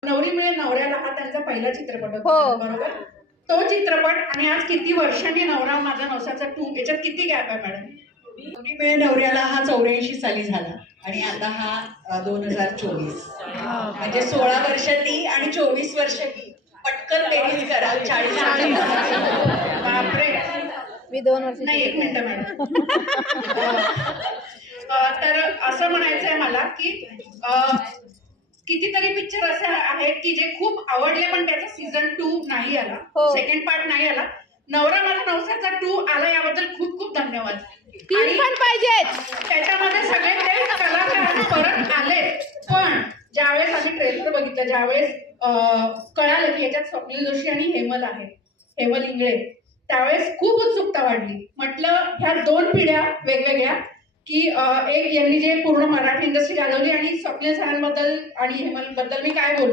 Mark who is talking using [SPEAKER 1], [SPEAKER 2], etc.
[SPEAKER 1] नवरी मिळे नवऱ्याला हा त्यांचा पहिला चित्रपट
[SPEAKER 2] हो.
[SPEAKER 1] होता, बरोबर? तो चित्रपट आणि आज किती वर्षांनी नवरा माझा नवसाचा 2 याच्यात किती गॅप आहे मॅडम?
[SPEAKER 3] नवरी मिळे नवऱ्याला हा 84 साली झाला आणि आता हा 2024 म्हणजे 16 वर्ष ती आणि 24 वर्ष ती. पटकन बेरीज करा 40.
[SPEAKER 1] बापरे.
[SPEAKER 2] मी 2 वर्ष
[SPEAKER 1] नाही, 1 मिनिट मॅडम. तर असं म्हणायचंय मला की कितीतरी पिक्चर असे आहेत की जे खूप आवडले पण त्याचा सीझन 2 नाही आला,
[SPEAKER 2] हो.
[SPEAKER 1] सेकंड पार्ट नाही आला. नवरा माझा नवसाचा 2 आला, याबद्दल खूप खूप धन्यवाद.
[SPEAKER 2] 3 पण पाहिजेत.
[SPEAKER 1] त्याच्यामध्ये सगळे ते कलाकार परत आले, पण ज्यावेळेस आम्ही ट्रेलर बघितलं, ज्यावेळेस कळालं की याच्यात स्वप्नील जोशी आणि हेमल इंगळे, त्यावेळेस खूप उत्सुकता वाढली. म्हटलं ह्या 2 पिढ्या वेगवेगळ्या की एक यांनी जे पूर्ण मराठी इंडस्ट्री गाजवली आणि स्वप्नील सरांबद्दल आणि हेमल बद्दल मी काय बोलू.